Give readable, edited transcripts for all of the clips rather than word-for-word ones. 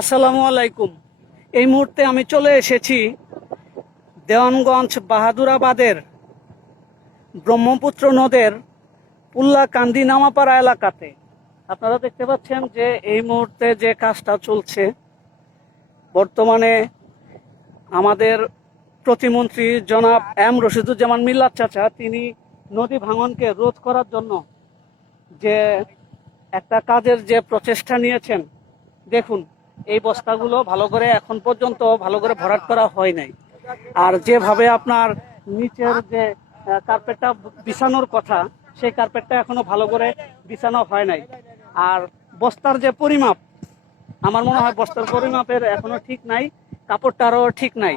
আসসালামু আলাইকুম। এই মুহূর্তে আমি চলে এসেছি দেওয়ানগঞ্জ বাহাদুরাবাদের ব্রহ্মপুত্র নদের পুল্লাকান্দি নামাপাড়া এলাকাতে। আপনারা দেখতে পাচ্ছেন যে এই মুহূর্তে যে কাজটা চলছে, বর্তমানে আমাদের প্রতিমন্ত্রী জনাব এম রশিদুজ্জামান মিল্লাত চাচা তিনি নদী ভাঙনকে রোধ করার জন্য যে একটা কাজের যে প্রচেষ্টা নিয়েছেন, দেখুন এই বস্তাগুলো ভালো করে এখন পর্যন্ত ভালো করে ভরাট করা হয় নাই। আর যেভাবে আপনার নিচের যে কার্পেটটা বিছানোর কথা, সেই কার্পেটটা এখনো ভালো করে বিছানো হয় নাই। আর বস্তার যে পরিমাপ, আমার মনে হয় বস্তার পরিমাপের এখনো ঠিক নাই, কাপড়টারও ঠিক নাই।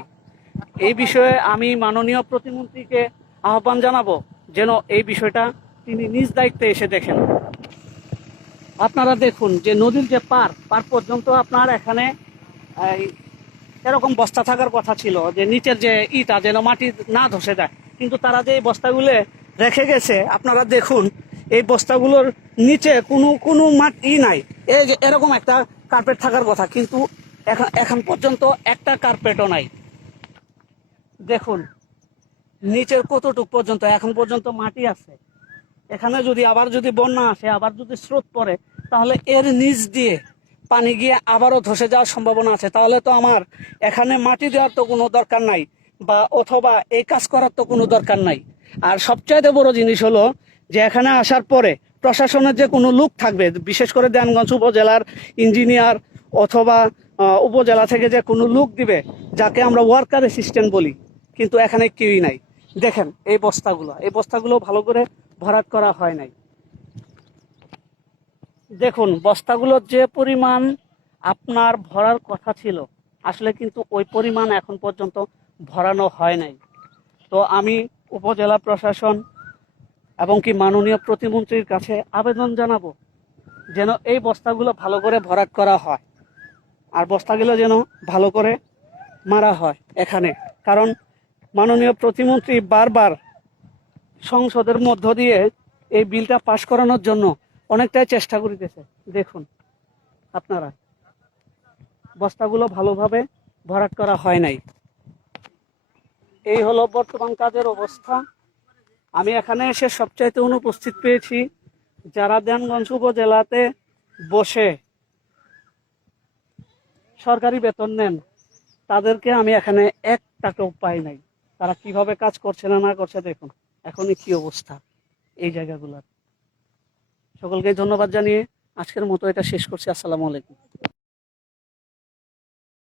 এই বিষয়ে আমি মাননীয় প্রতিমন্ত্রীকে আহ্বান জানাবো যেন এই বিষয়টা তিনি নিজ দায়িত্বে এসে দেখেন। আপনারা দেখুন যে নদীর যে পার পর্যন্ত আপনার এখানে এরকম বস্তা থাকার কথা ছিল, যে নিচের যে ইটা যেন মাটি না ধসে যায়, কিন্তু তারা যে এই বস্তাগুলো রেখে গেছে, আপনারা দেখুন এই বস্তাগুলোর নিচে কোনো মাটি নাই। এই যে এরকম একটা কার্পেট থাকার কথা, কিন্তু এখন পর্যন্ত একটা কার্পেটও নাই। দেখুন নিচের কতটুক পর্যন্ত এখন পর্যন্ত মাটি আছে। এখানে যদি বন্যা আসে, আবার যদি স্রোত পড়ে, তাহলে এর নিচ দিয়ে পানি গিয়ে আবারও ধসে যাওয়ার সম্ভাবনা আছে। তাহলে তো আমার এখানে মাটি দেওয়ার তো কোনো দরকার নাই, বা অথবা এই কাজ করার তো কোনো দরকার নাই। আর সবচাইতে বড় জিনিস হলো যে এখানে আসার পরে প্রশাসনের যে কোনো লোক থাকবে, বিশেষ করে দেওয়ানগঞ্জ উপজেলার ইঞ্জিনিয়ার অথবা উপজেলা থেকে যে কোনো লোক দিবে, যাকে আমরা ওয়ার্কার অ্যাসিস্ট্যান্ট বলি, কিন্তু এখানে কেউই নাই। দেখেন এই বস্তাগুলো ভালো করে ভরাট করা হয় নাই। দেখুন বস্তাগুলোর যে পরিমাণ আপনার ভরার কথা ছিল, আসলে কিন্তু ওই পরিমাণ এখন পর্যন্ত ভরানো হয় নাই। তো আমি উপজেলা প্রশাসন এবং কি মাননীয় প্রতিমন্ত্রীর কাছে আবেদন জানাবো যেন এই বস্তাগুলো ভালো করে ভরাট করা হয়, আর বস্তাগুলো যেন ভালো করে মারা হয় এখানে। কারণ মাননীয় প্রতিমন্ত্রী বারবার সংসদের মধ্য দিয়ে এই বিলটা পাশ করানোর জন্য অনেকটাই চেষ্টা করিতেছে। দেখুন আপনারা বস্তাগুলো ভালোভাবে ভরাট করা হয় নাই। এই হলো বর্তমান কাজের অবস্থা। আমি এখানে এসে সবচাইতে অনুপস্থিত পেয়েছি যারা দেওয়ানগঞ্জ উপজেলাতে বসে সরকারি বেতন নেন, তাদেরকে আমি এখানে 1 টাকাও পাই নাই। তারা কিভাবে কাজ করছে না না করছে দেখুন এখনই কি অবস্থা এই জায়গাগুলোর। সকলকে ধন্যবাদ জানিয়ে আজকের মতো এটা শেষ করছি। আসসালামু আলাইকুম।